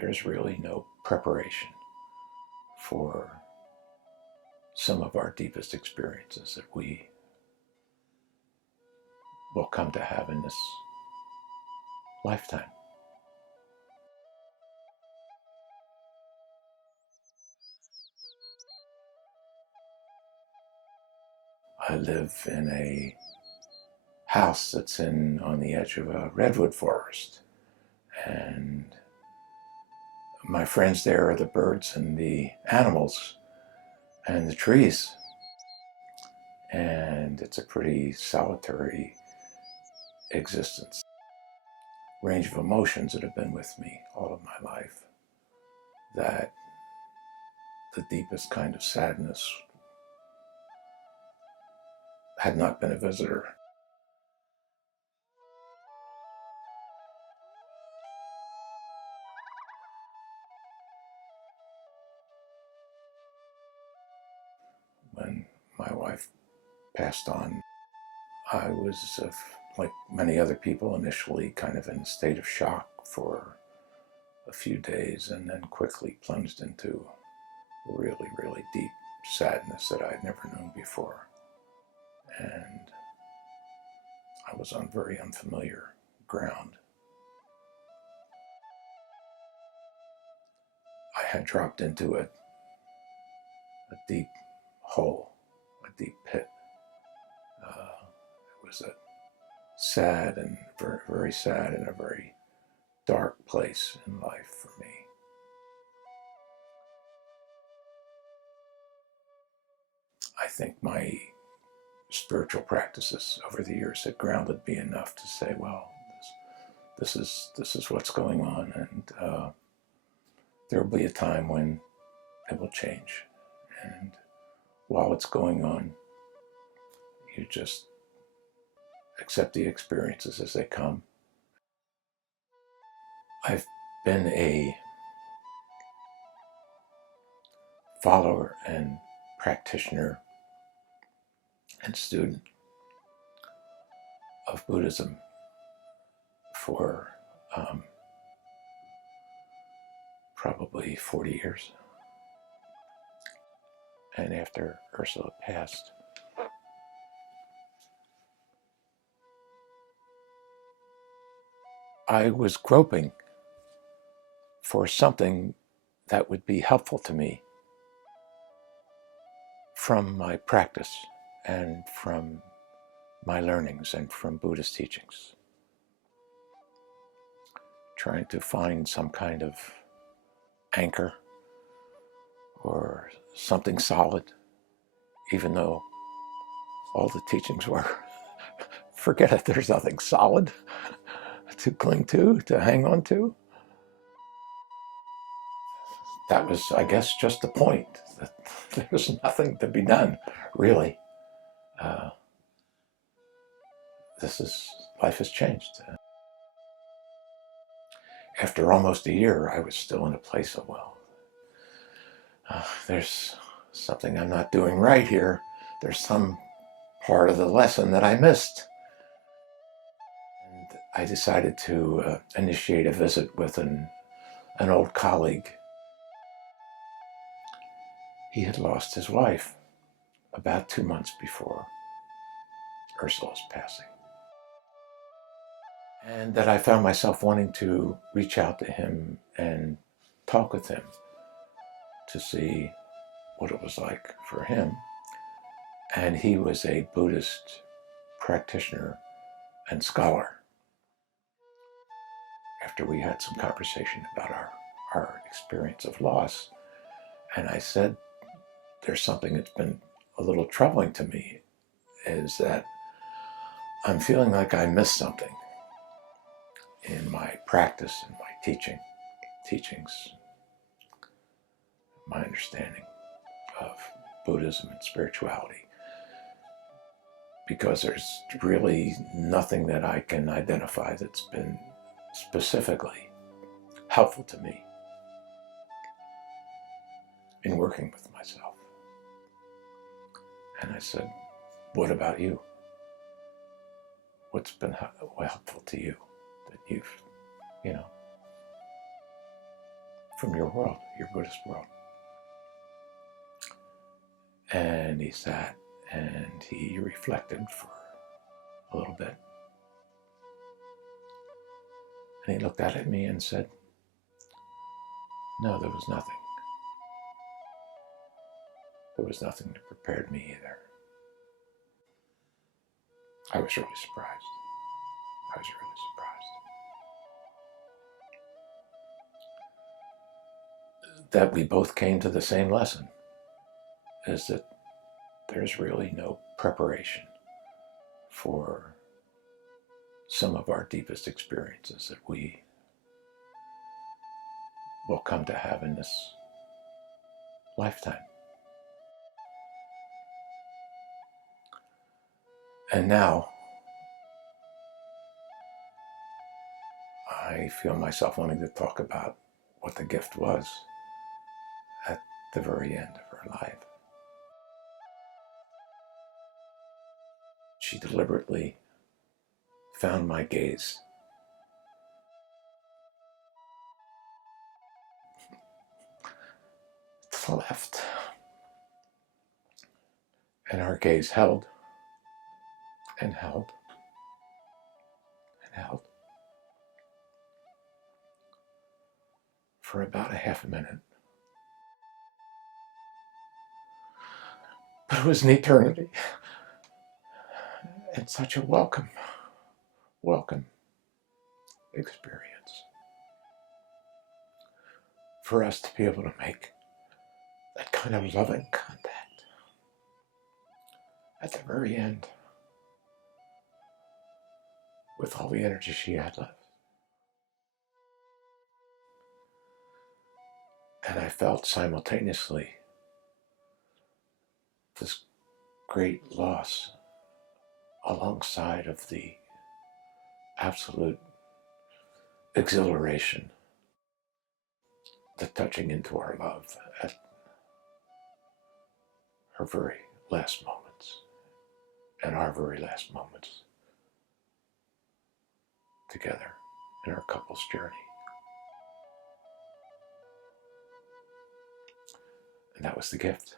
there's really no preparation for some of our deepest experiences that we will come to have in this lifetime. I live in a house that's on the edge of a redwood forest, and my friends there are the birds and the animals and the trees, and it's a pretty solitary existence. Range of emotions that have been with me all of my life, that the deepest kind of sadness had not been a visitor. When my wife passed on, I was, like many other people, initially kind of in a state of shock for a few days, and then quickly plunged into really, really deep sadness that I'd never known before. And I was on very unfamiliar ground. I had dropped into a deep hole, a deep pit. It was a sad and very, very sad and a very dark place in life for me. I think my spiritual practices over the years had grounded me enough to say, well, this is what's going on, and there will be a time when it will change. And while it's going on, you just accept the experiences as they come. I've been a follower and practitioner and student of Buddhism for probably 40 years. And after Ursula passed, I was groping for something that would be helpful to me from my practice and from my learnings and from Buddhist teachings. Trying to find some kind of anchor or something solid, even though all the teachings were, forget it, there's nothing solid to cling to hang on to. That was, I guess, just the point, that there was nothing to be done, really. Life has changed. After almost a year, I was still in a place of, well, there's something I'm not doing right here. There's some part of the lesson that I missed. And I decided to initiate a visit with an old colleague. He had lost his wife about 2 months before Ursula's passing. And that I found myself wanting to reach out to him and talk with him to see what it was like for him. And he was a Buddhist practitioner and scholar. After we had some conversation about our experience of loss, and I said, there's something that's been a little troubling to me, is that I'm feeling like I missed something in my practice and my teachings, my understanding of Buddhism and spirituality, because there's really nothing that I can identify that's been specifically helpful to me in working with myself. And I said, what about you? What's been helpful to you that you've, from your world, your Buddhist world. And he sat and he reflected for a little bit. And he looked out at me and said, no, there was nothing. There was nothing that prepared me either. I was really surprised. I was really surprised. That we both came to the same lesson, is that there's really no preparation for some of our deepest experiences that we will come to have in this lifetime. And now I feel myself wanting to talk about what the gift was at the very end of her life. She deliberately found my gaze. To the left. And our gaze held and held and held for about a half a minute. But it was an eternity. And such a welcome experience for us to be able to make that kind of loving contact at the very end with all the energy she had left. And I felt simultaneously this great loss alongside of the absolute exhilaration, the touching into our love at her very last moments and our very last moments together in our couple's journey. And that was the gift.